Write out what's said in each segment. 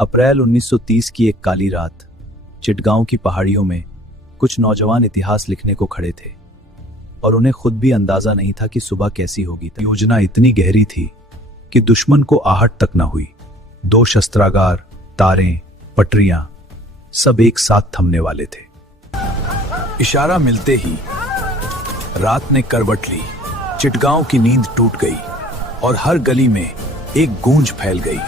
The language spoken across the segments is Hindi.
अप्रैल 1930 की एक काली रात चिटगांव की पहाड़ियों में कुछ नौजवान इतिहास लिखने को खड़े थे और उन्हें खुद भी अंदाजा नहीं था कि सुबह कैसी होगी। योजना इतनी गहरी थी कि दुश्मन को आहट तक न हुई। 2 शस्त्रागार, तारें, पटरियां सब एक साथ थमने वाले थे। इशारा मिलते ही रात ने करवट ली। चिटगांव की नींद टूट गई और हर गली में एक गूंज फैल गई।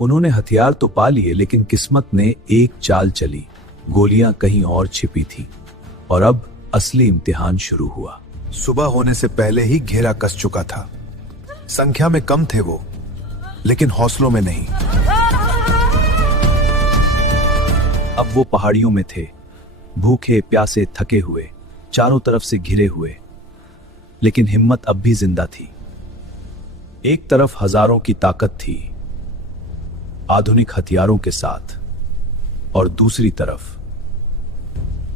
उन्होंने हथियार तो पा लिए, लेकिन किस्मत ने एक चाल चली। गोलियां कहीं और छिपी थी और अब असली इम्तिहान शुरू हुआ। सुबह होने से पहले ही घेरा कस चुका था। संख्या में कम थे वो, लेकिन हौसलों में नहीं। अब वो पहाड़ियों में थे, भूखे प्यासे थके हुए, चारों तरफ से घिरे हुए, लेकिन हिम्मत अब भी जिंदा थी। एक तरफ हजारों की ताकत थी आधुनिक हथियारों के साथ, और दूसरी तरफ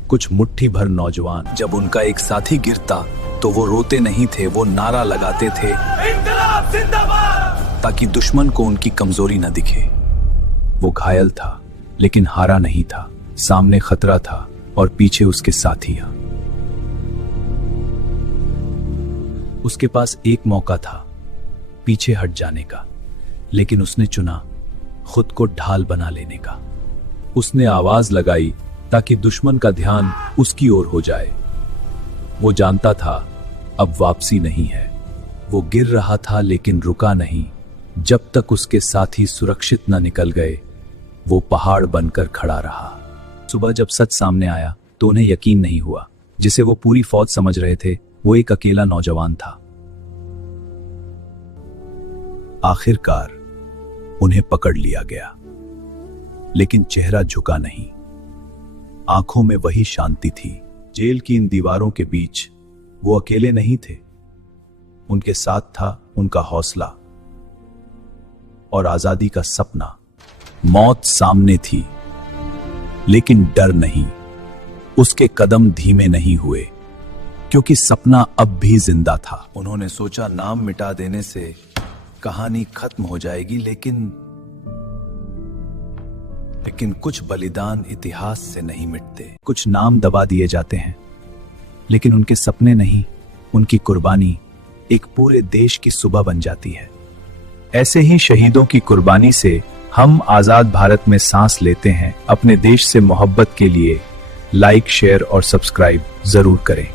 कुछ मुट्ठी भर नौजवान। जब उनका एक साथी गिरता तो वो रोते नहीं थे, वो नारा लगाते थे, इंकलाब जिंदाबाद, ताकि दुश्मन को उनकी कमजोरी न दिखे। वो घायल था, लेकिन हारा नहीं था। सामने खतरा था और पीछे उसके साथियां। उसके पास एक मौका था पीछे हट जाने का, लेकिन उसने चुना खुद को ढाल बना लेने का। उसने आवाज लगाई ताकि दुश्मन का ध्यान उसकी ओर हो जाए। वो जानता था अब वापसी नहीं है। वो गिर रहा था, लेकिन रुका नहीं। जब तक उसके साथी सुरक्षित न निकल गए, वो पहाड़ बनकर खड़ा रहा। सुबह जब सच सामने आया तो उन्हें यकीन नहीं हुआ। जिसे वो पूरी फौज समझ रहे थे, वो एक अकेला नौजवान था। आखिरकार उन्हें पकड़ लिया गया, लेकिन चेहरा झुका नहीं। आंखों में वही शांति थी। जेल की इन दीवारों के बीच वो अकेले नहीं थे। उनके साथ था उनका हौसला और आजादी का सपना। मौत सामने थी, लेकिन डर नहीं। उसके कदम धीमे नहीं हुए, क्योंकि सपना अब भी जिंदा था। उन्होंने सोचा नाम मिटा देने से कहानी खत्म हो जाएगी, लेकिन कुछ बलिदान इतिहास से नहीं मिटते। कुछ नाम दबा दिए जाते हैं, लेकिन उनके सपने नहीं। उनकी कुर्बानी एक पूरे देश की सुबह बन जाती है। ऐसे ही शहीदों की कुर्बानी से हम आजाद भारत में सांस लेते हैं। अपने देश से मोहब्बत के लिए लाइक, शेयर और सब्सक्राइब जरूर करें।